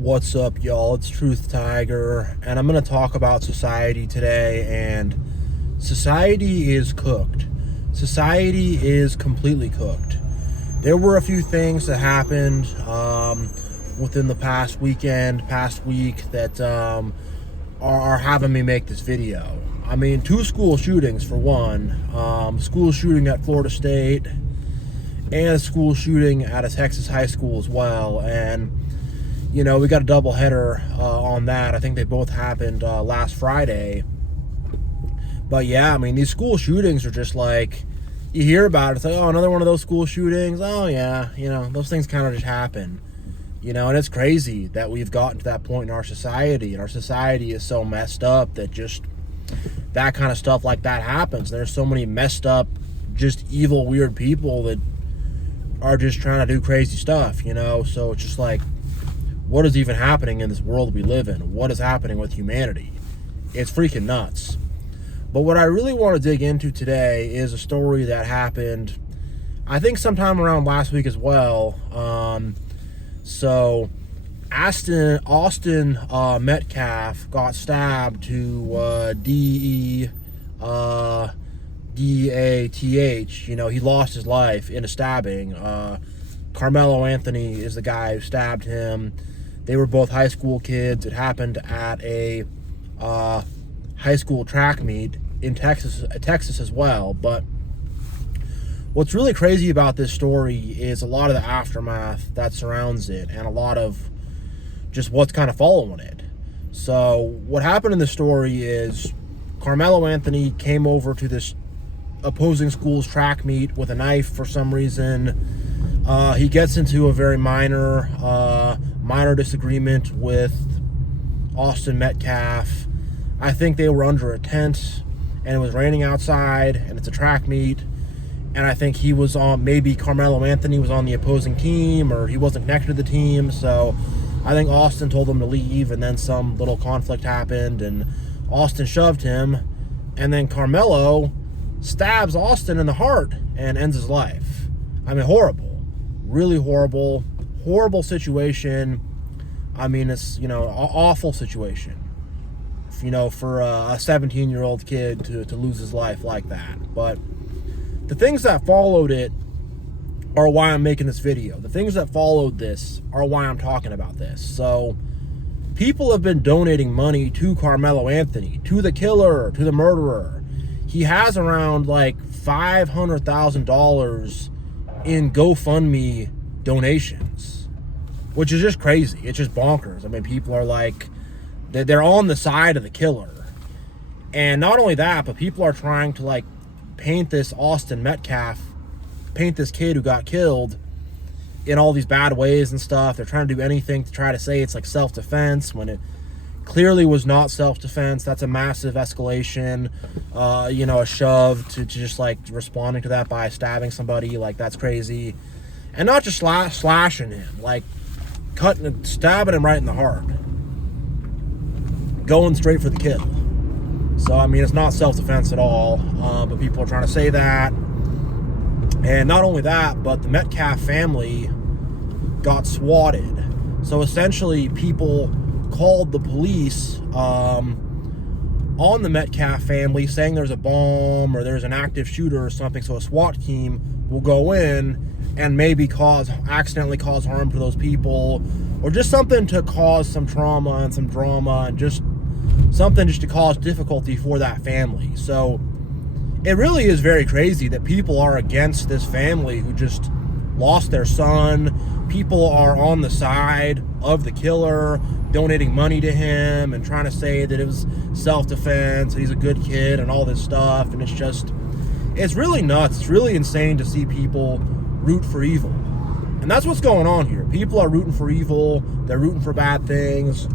What's up, y'all? It's Truth Tiger, and I'm going to talk about society today. And society is cooked. Society is completely cooked. There were a few things that happened within the past week that are having me make this video. I mean, 2 school shootings for one. School shooting at Florida State and a school shooting at a Texas high school as well. And you know, we got a double header on that. I think they both happened last Friday. But yeah, I mean, these school shootings are just like, you hear about it, it's like, oh, another one of those school shootings. Oh yeah, you know, those things kind of just happen. You know, and it's crazy that we've gotten to that point in our society. And our society is so messed up that just that kind of stuff like that happens. There's so many messed up, just evil, weird people that are just trying to do crazy stuff, you know? So it's just like, what is even happening in this world we live in? What is happening with humanity? It's freaking nuts. But what I really want to dig into today is a story that happened, I think sometime around last week as well. So Austin Metcalf got stabbed to D-E-A-T-H. You know, he lost his life in a stabbing. Karmelo Anthony is the guy who stabbed him. They were both high school kids. It happened at a high school track meet in Texas as well. But what's really crazy about this story is a lot of the aftermath that surrounds it and a lot of just what's kind of following it. So what happened in the story is Karmelo Anthony came over to this opposing school's track meet with a knife for some reason. He gets into a very minor disagreement with Austin Metcalf. I think they were under a tent and it was raining outside and it's a track meet, and I think he was on, maybe Karmelo Anthony was on the opposing team or he wasn't connected to the team. So I think Austin told him to leave, and then some little conflict happened and Austin shoved him, and then Karmelo stabs Austin in the heart and ends his life. I mean, horrible. Really horrible situation. I mean, it's, you know, awful situation, you know, for a 17-year-old kid to lose his life like that. But the things that followed it are why I'm making this video. The things that followed this are why I'm talking about this. So people have been donating money to Karmelo Anthony, to the killer, to the murderer. He has around like $500,000 in GoFundMe donations, which is just crazy. It's just bonkers. I mean, people are like, they're on the side of the killer. And not only that, but people are trying to like paint this Austin Metcalf, paint this kid who got killed in all these bad ways and stuff. They're trying to do anything to try to say it's like self-defense when it clearly was not self-defense. That's a massive escalation. You know, a shove to just like responding to that by stabbing somebody, like that's crazy. And not just slashing him, like cutting and stabbing him right in the heart, going straight for the kill. So I mean, it's not self-defense at all, but people are trying to say that. And not only that, but the Metcalf family got swatted. So essentially people called the police on the Metcalf family saying there's a bomb or there's an active shooter or something, so a SWAT team will go in and maybe accidentally cause harm to those people, or just something to cause some trauma and some drama and just something just to cause difficulty for that family. So it really is very crazy that people are against this family who just lost their son. People are on the side of the killer, donating money to him and trying to say that it was self-defense, he's a good kid and all this stuff. And it's really nuts. It's really insane to see people root for evil. And that's what's going on here. People are rooting for evil. They're rooting for bad things.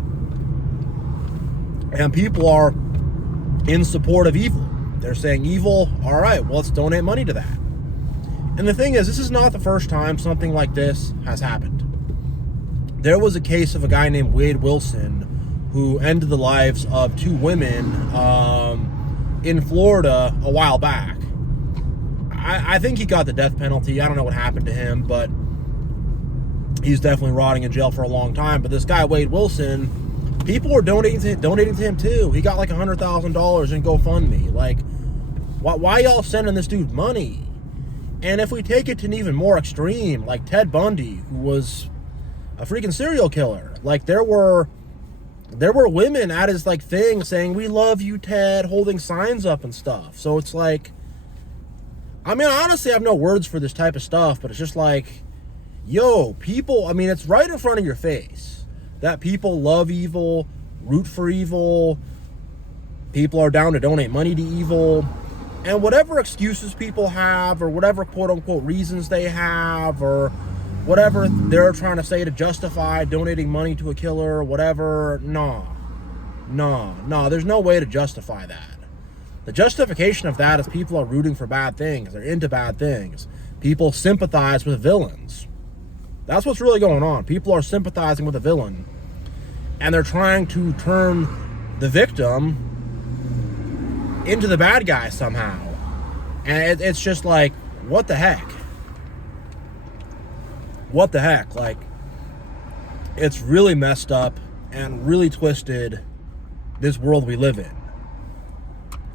And people are in support of evil. They're saying evil, all right, well, let's donate money to that. And the thing is, this is not the first time something like this has happened. There was a case of a guy named Wade Wilson who ended the lives of 2 women in Florida a while back. I think he got the death penalty. I don't know what happened to him, but he's definitely rotting in jail for a long time. But this guy, Wade Wilson, people are donating to him too. He got like $100,000 in GoFundMe. Like, why y'all sending this dude money? And if we take it to an even more extreme, like Ted Bundy, who was a freaking serial killer, like there were women at his like thing saying, "We love you, Ted," holding signs up and stuff. So it's like, I mean, honestly, I have no words for this type of stuff, but it's just like, yo, people, I mean, it's right in front of your face that people love evil, root for evil, people are down to donate money to evil, and whatever excuses people have, or whatever quote-unquote reasons they have, or whatever they're trying to say to justify donating money to a killer or whatever, no, there's no way to justify that. The justification of that is people are rooting for bad things, they're into bad things. People sympathize with villains. That's what's really going on. People are sympathizing with a villain, and they're trying to turn the victim into the bad guy somehow. And it's just like, what the heck? What the heck? Like, it's really messed up and really twisted, this world we live in.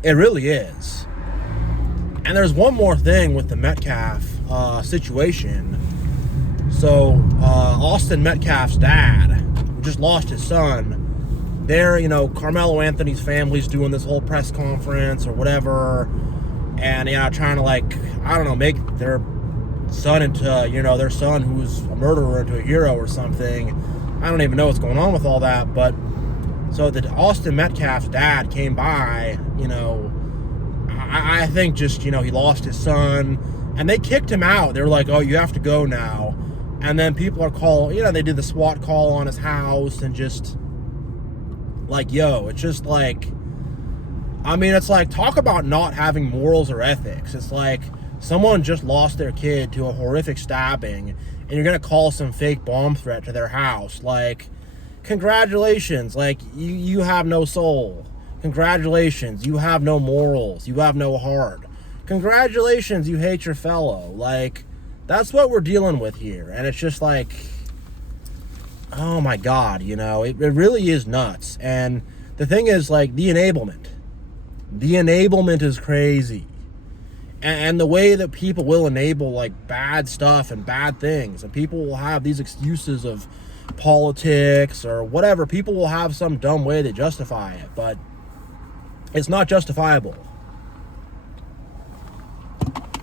It really is. And there's one more thing with the Metcalf situation. So, Austin Metcalf's dad just lost his son. There, you know, Karmelo Anthony's family's doing this whole press conference or whatever, and, you know, trying to, like, I don't know, make their son into, you know, their son who's a murderer into a hero or something. I don't even know what's going on with all that, but so the Austin Metcalf's dad came by, you know, I think just, you know, he lost his son, and they kicked him out. They were like, "Oh, you have to go now." And then people are calling, you know, they did the SWAT call on his house, and just like, yo, it's just like, I mean, it's like, talk about not having morals or ethics. It's like someone just lost their kid to a horrific stabbing, and you're gonna call some fake bomb threat to their house. Like, congratulations, like, you have no soul. Congratulations, you have no morals. You have no heart. Congratulations, you hate your fellow. Like, that's what we're dealing with here. And it's just like, oh my God, you know, it really is nuts. And the thing is, like, the enablement is crazy. And the way that people will enable, like, bad stuff and bad things, and people will have these excuses of politics or whatever. People will have some dumb way to justify it, but it's not justifiable.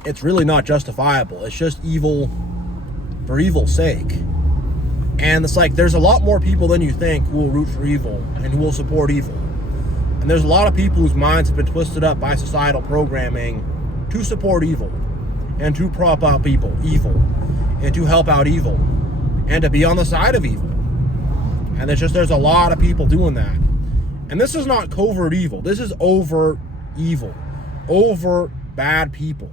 It's really not justifiable. It's just evil for evil's sake. And it's like, there's a lot more people than you think who will root for evil and who will support evil. And there's a lot of people whose minds have been twisted up by societal programming to support evil and to prop up evil and to help out evil and to be on the side of evil. And there's a lot of people doing that. And this is not covert evil. This is overt evil. Overt bad people.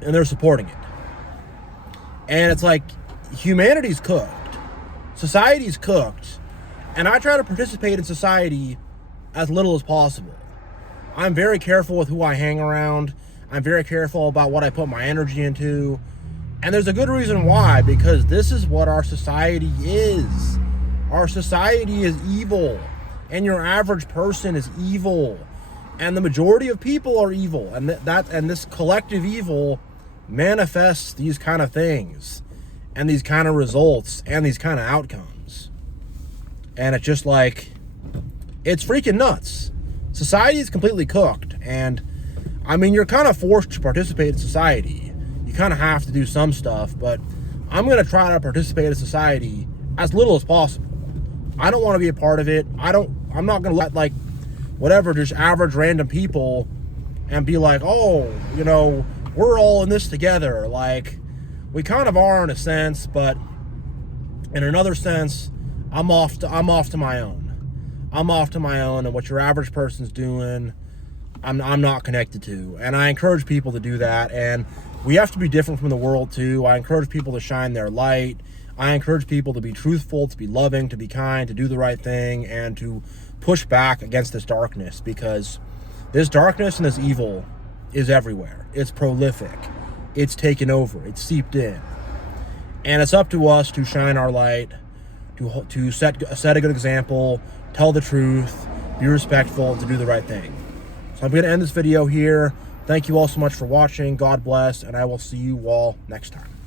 And they're supporting it. And it's like, humanity's cooked. Society's cooked. And I try to participate in society as little as possible. I'm very careful with who I hang around. I'm very careful about what I put my energy into. And there's a good reason why, because this is what our society is. Our society is evil. And your average person is evil. And the majority of people are evil. And this collective evil manifests these kind of things, and these kind of results, and these kind of outcomes. And it's just like, it's freaking nuts. Society is completely cooked. And I mean, you're kind of forced to participate in society. You kind of have to do some stuff, but I'm going to try to participate in society as little as possible. I don't want to be a part of it. I'm not going to let, like, whatever, just average random people and be like, oh, you know, we're all in this together. Like, we kind of are in a sense, but in another sense, I'm off to my own. I'm off to my own, and what your average person's doing, I'm not connected to. And I encourage people to do that, and we have to be different from the world too. I encourage people to shine their light. I encourage people to be truthful, to be loving, to be kind, to do the right thing, and to push back against this darkness, because this darkness and this evil is everywhere. It's prolific. It's taken over. It's seeped in. And it's up to us to shine our light, to set a good example, tell the truth, be respectful, to do the right thing. So I'm going to end this video here. Thank you all so much for watching. God bless, and I will see you all next time.